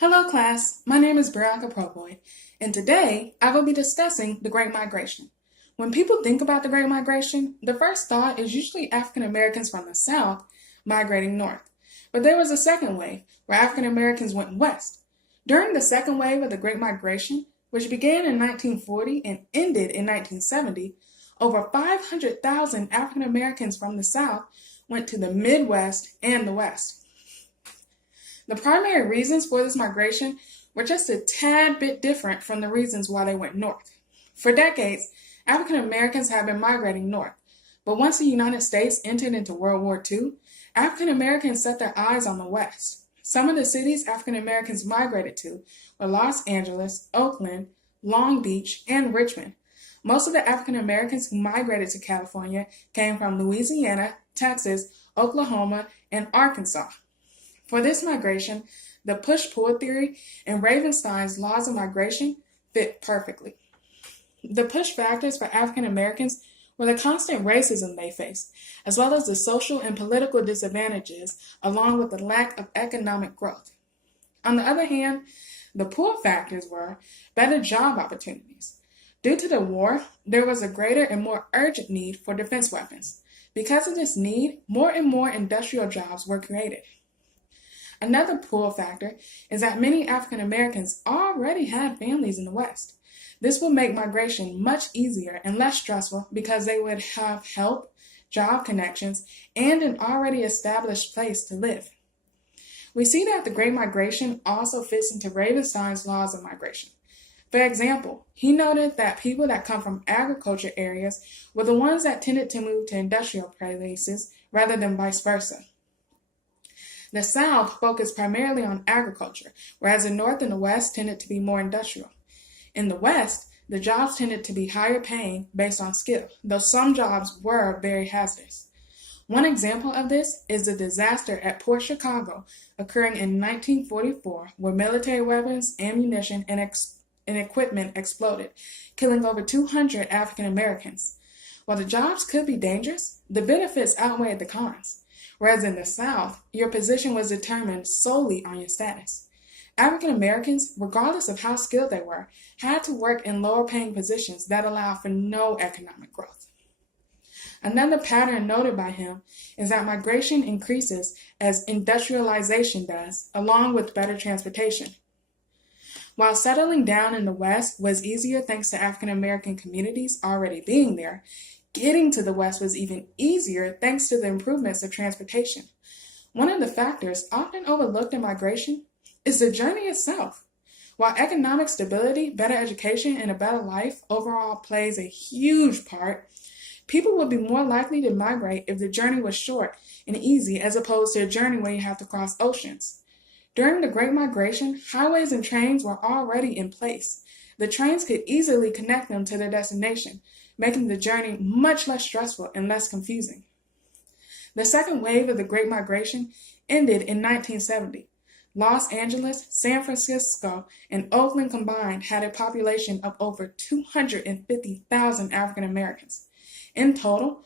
Hello class, my name is Bianca Proboy, and today I will be discussing the Great Migration. When people think about the Great Migration, the first thought is usually African Americans from the South migrating north. But there was a second wave, where African Americans went west. During the second wave of the Great Migration, which began in 1940 and ended in 1970, over 500,000 African Americans from the South went to the Midwest and the West. The primary reasons for this migration were just a tad bit different from the reasons why they went north. For decades, African Americans have been migrating north, but once the United States entered into World War II, African Americans set their eyes on the West. Some of the cities African Americans migrated to were Los Angeles, Oakland, Long Beach, and Richmond. Most of the African Americans who migrated to California came from Louisiana, Texas, Oklahoma, and Arkansas. For this migration, the push-pull theory and Ravenstein's laws of migration fit perfectly. The push factors for African Americans were the constant racism they faced, as well as the social and political disadvantages, along with the lack of economic growth. On the other hand, the pull factors were better job opportunities. Due to the war, there was a greater and more urgent need for defense weapons. Because of this need, more and more industrial jobs were created. Another pull factor is that many African Americans already had families in the West. This would make migration much easier and less stressful because they would have help, job connections, and an already established place to live. We see that the Great Migration also fits into Ravenstein's laws of migration. For example, he noted that people that come from agriculture areas were the ones that tended to move to industrial places rather than vice versa. The South focused primarily on agriculture, whereas the North and the West tended to be more industrial. In the West, the jobs tended to be higher paying based on skill, though some jobs were very hazardous. One example of this is the disaster at Port Chicago occurring in 1944, where military weapons, ammunition, and equipment exploded, killing over 200 African Americans. While the jobs could be dangerous, the benefits outweighed the cons. Whereas in the South, your position was determined solely on your status. African Americans, regardless of how skilled they were, had to work in lower paying positions that allowed for no economic growth. Another pattern noted by him is that migration increases as industrialization does, along with better transportation. While settling down in the West was easier thanks to African American communities already being there, getting to the West was even easier thanks to the improvements of transportation. One of the factors often overlooked in migration is the journey itself. While economic stability, better education, and a better life overall plays a huge part, people would be more likely to migrate if the journey was short and easy as opposed to a journey where you have to cross oceans. During the Great Migration, highways and trains were already in place. The trains could easily connect them to their destination, making the journey much less stressful and less confusing. The second wave of the Great Migration ended in 1970. Los Angeles, San Francisco, and Oakland combined had a population of over 250,000 African Americans. In total,